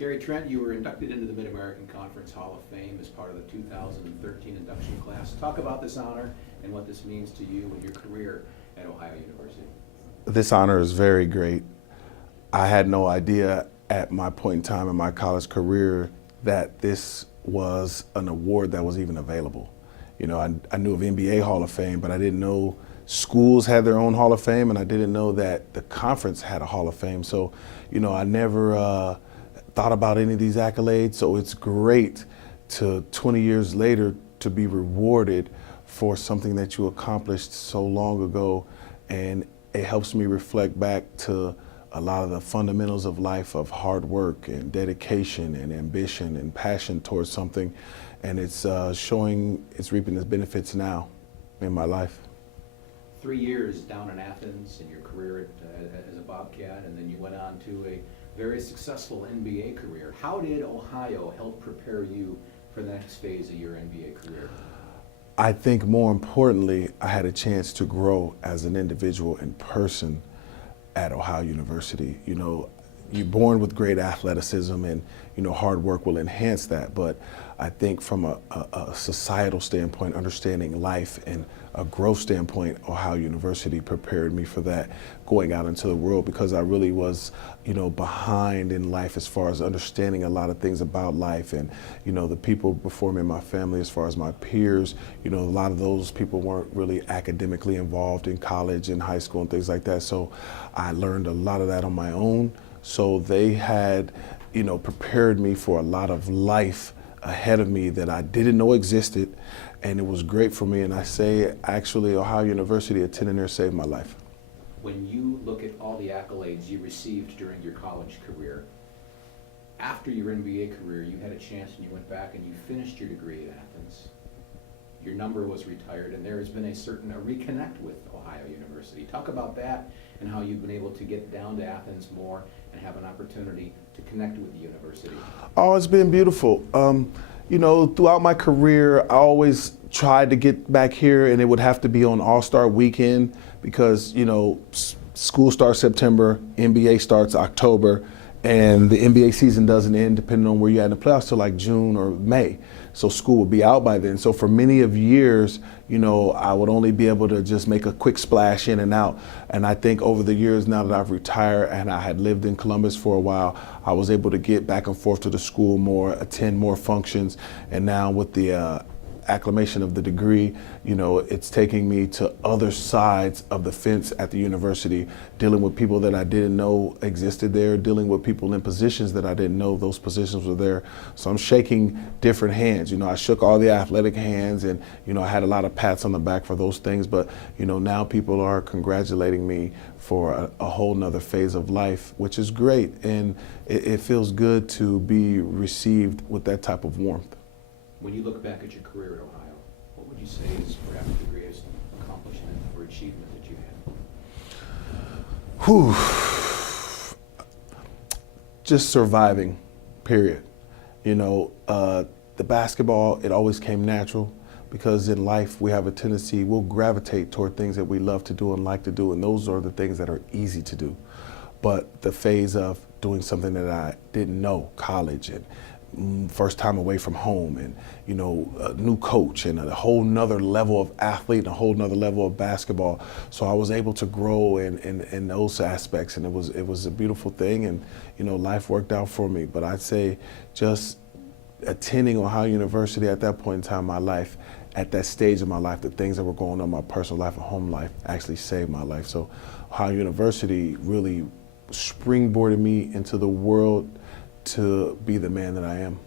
Gary Trent, you were inducted into the Mid-American Conference Hall of Fame as part of the 2013 induction class. Talk about this honor and what this means to you and your career at Ohio University. This honor is very great. I had no idea at my point in time in my college career that this was an award that was even available. You know, I knew of NBA Hall of Fame, but I didn't know schools had their own Hall of Fame, and I didn't know that the conference had a Hall of Fame. So, you know, I never thought about any of these accolades. So it's great to 20 years later to be rewarded for something that you accomplished so long ago, and it helps me reflect back to a lot of the fundamentals of life, of hard work and dedication and ambition and passion towards something, and it's reaping its benefits now in my life. 3 years down in Athens in your career as a Bobcat, and then you went on to a very successful NBA career. How did Ohio help prepare you for the next phase of your NBA career? I think more importantly, I had a chance to grow as an individual and person at Ohio University. You know, you're born with great athleticism, and you know, hard work will enhance that. But I think from a societal standpoint, understanding life, and a growth standpoint, Ohio University prepared me for that going out into the world, because I really was, you know, behind in life as far as understanding a lot of things about life. And, you know, the people before me in my family, as far as my peers, you know, a lot of those people weren't really academically involved in college and high school and things like that. So I learned a lot of that on my own. So they had, you know, prepared me for a lot of life ahead of me that I didn't know existed, and it was great for me. And I say, actually, Ohio University, attending there saved my life. When you look at all the accolades you received during your college career, after your NBA career, you had a chance and you went back and you finished your degree at Athens. Your number was retired, and there has been a reconnect with Ohio University. Talk about that and how you've been able to get down to Athens more and have an opportunity to connect with the university. Oh, it's been beautiful. You know, throughout my career, I always tried to get back here, and it would have to be on All-Star weekend because, you know, school starts September, NBA starts October, and the NBA season doesn't end, depending on where you're at in the playoffs, till like June or May. So school would be out by then. So for many of years, you know, I would only be able to just make a quick splash in and out. And I think over the years, now that I've retired and I had lived in Columbus for a while, I was able to get back and forth to the school more, attend more functions. And now with the acclamation of the degree, you know, it's taking me to other sides of the fence at the university, dealing with people that I didn't know existed there, dealing with people in positions that I didn't know those positions were there. So I'm shaking different hands. You know, I shook all the athletic hands, and, you know, I had a lot of pats on the back for those things, but, you know, now people are congratulating me for a whole nother phase of life, which is great. And it feels good to be received with that type of warmth. When you look back at your career at Ohio, what would you say is perhaps the greatest accomplishment or achievement that you had? Whew. Just surviving, period. You know, the basketball, it always came natural, because in life we have a tendency, we'll gravitate toward things that we love to do and like to do, and those are the things that are easy to do. But the phase of doing something that I didn't know, college, and first time away from home, and, you know, a new coach and a whole nother level of athlete and a whole nother level of basketball. So I was able to grow in those aspects, and it was a beautiful thing, and, you know, life worked out for me. But I'd say just attending Ohio University at that point in time in my life, at that stage of my life, the things that were going on in my personal life and home life actually saved my life. So Ohio University really springboarded me into the world to be the man that I am.